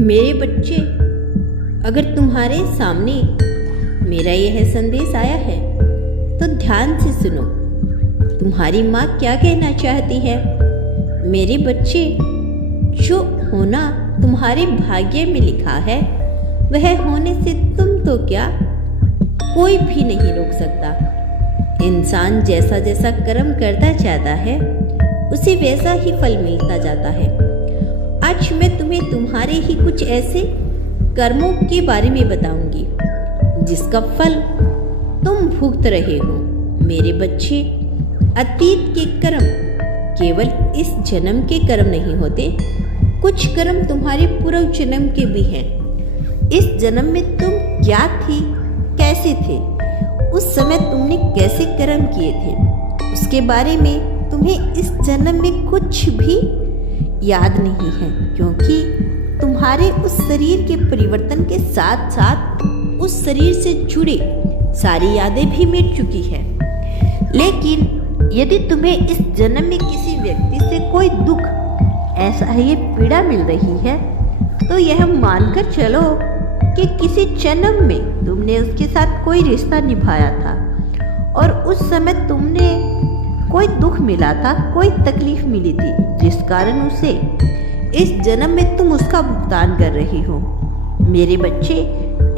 मेरे बच्चे, अगर तुम्हारे सामने मेरा यह संदेश आया है तो ध्यान से सुनो। तुम्हारी माँ क्या कहना चाहती है? मेरे बच्चे, जो होना तुम्हारे भाग्य में लिखा है वह होने से तुम तो क्या, कोई भी नहीं रोक सकता। इंसान जैसा जैसा कर्म करता जाता है उसे वैसा ही फल मिलता जाता है। आज मैं तुम्हें तुम्हारे ही कुछ ऐसे कर्मों के बारे में बताऊंगी जिसका फल तुम भुगत रहे हो। मेरे बच्चे, अतीत के कर्म केवल इस जन्म के कर्म नहीं होते, कुछ कर्म तुम्हारे पूर्व जन्म के भी हैं। इस जन्म में तुम क्या थी, कैसे थे, उस समय तुमने कैसे कर्म किए थे, उसके बारे में तुम्हें इस जन्म में कुछ भी याद नहीं है, क्योंकि तुम्हारे उस शरीर के परिवर्तन के साथ साथ उस शरीर से जुड़े सारी यादें भी मिट चुकी है। लेकिन यदि तुम्हें इस जन्म में किसी व्यक्ति से कोई दुख, ऐसा ही पीड़ा मिल रही है, तो यह मानकर चलो कि किसी जन्म में तुमने उसके साथ कोई रिश्ता निभाया था और उस समय तुमने कोई दुख मिला था, कोई तकलीफ मिली थी, जिस कारण उसे इस जन्म में तुम उसका भुगतान कर रही हो। मेरे बच्चे,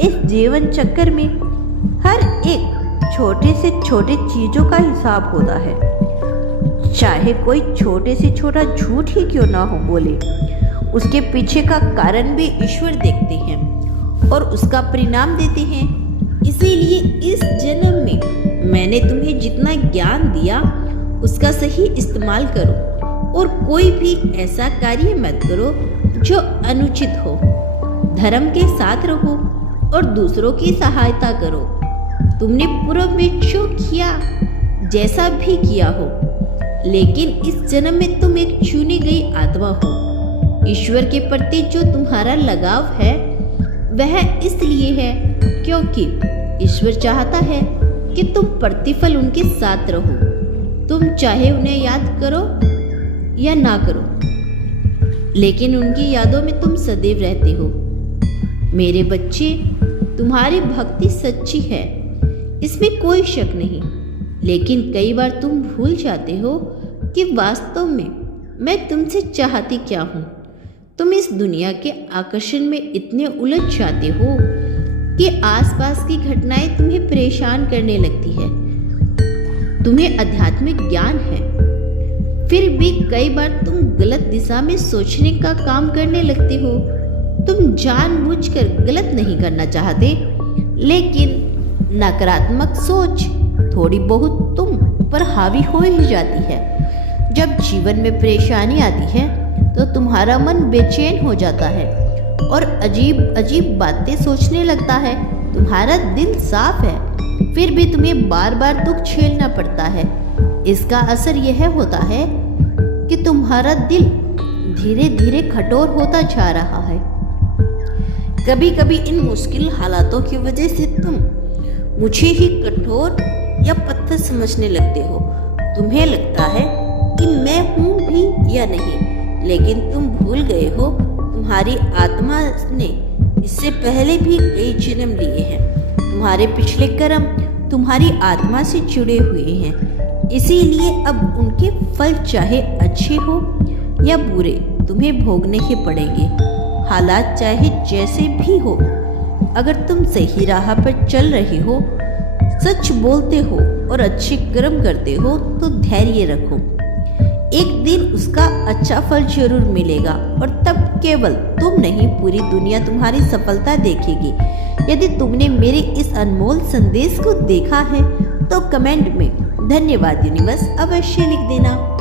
इस जीवन चक्कर में हर एक छोटे से छोटे चीजों का हिसाब होता है, चाहे कोई छोटे से छोटा झूठ ही क्यों ना हो बोले, उसके पीछे का कारण भी ईश्वर देखते हैं और उसका परिणाम देते हैं। इसीलिए इस जन्म में मैंने तुम्हें जितना ज्ञान दिया उसका सही इस्तेमाल करो और कोई भी ऐसा कार्य मत करो जो अनुचित हो। धर्म के साथ रहो और दूसरों की सहायता करो। तुमने पूर्व में जो किया, जैसा भी किया हो, लेकिन इस जन्म में तुम एक चुनी गई आत्मा हो। ईश्वर के प्रति जो तुम्हारा लगाव है वह इसलिए है क्योंकि ईश्वर चाहता है कि तुम प्रतिफल उनके साथ रहो। तुम चाहे उन्हें याद करो या ना करो, लेकिन उनकी यादों में तुम सदैव रहते हो। मेरे बच्चे, तुम्हारी भक्ति सच्ची है, इसमें कोई शक नहीं, लेकिन कई बार तुम भूल जाते हो कि वास्तव में मैं तुमसे चाहती क्या हूँ। तुम इस दुनिया के आकर्षण में इतने उलझ जाते हो कि आसपास की घटनाएं तुम्हें परेशान करने लगती है। तुम्हें आध्यात्मिक ज्ञान है, फिर भी कई बार तुम गलत दिशा में सोचने का काम करने लगते हो। तुम जानबूझकर गलत नहीं करना चाहते, लेकिन नकारात्मक सोच थोड़ी बहुत तुम पर हावी हो ही जाती है। जब जीवन में परेशानी आती है तो तुम्हारा मन बेचैन हो जाता है और अजीब अजीब बातें सोचने लगता है। तुम्हारा दिल साफ है, फिर भी तुम्हें बार बार दुख झेलना पड़ता है। इसका असर यह होता है कि तुम्हारा दिल धीरे धीरे कठोर होता जा रहा है। कभी कभी इन मुश्किल हालातों की वजह से तुम मुझे ही कठोर या पत्थर समझने लगते हो। तुम्हें लगता है कि मैं हूं भी या नहीं, लेकिन तुम भूल गए हो तुम्हारी आत्मा ने इससे पहले भी कई जन्म लिए हैं। तुम्हारे पिछले कर्म तुम्हारी आत्मा से जुड़े हुए हैं, इसीलिए अब उनके फल चाहे अच्छे हो या बुरे तुम्हें भोगने ही पड़ेंगे। हालात चाहे जैसे भी हो, अगर तुम सही राह पर चल रहे हो, सच बोलते हो और अच्छे कर्म करते हो तो धैर्य रखो। एक दिन उसका अच्छा फल जरूर मिलेगा और तब केवल तुम नहीं, पूरी दुनिया तुम्हारी सफलता देखेगी। यदि तुमने मेरे इस अनमोल संदेश को देखा है तो कमेंट में धन्यवाद यूनिवर्स अवश्य लिख देना।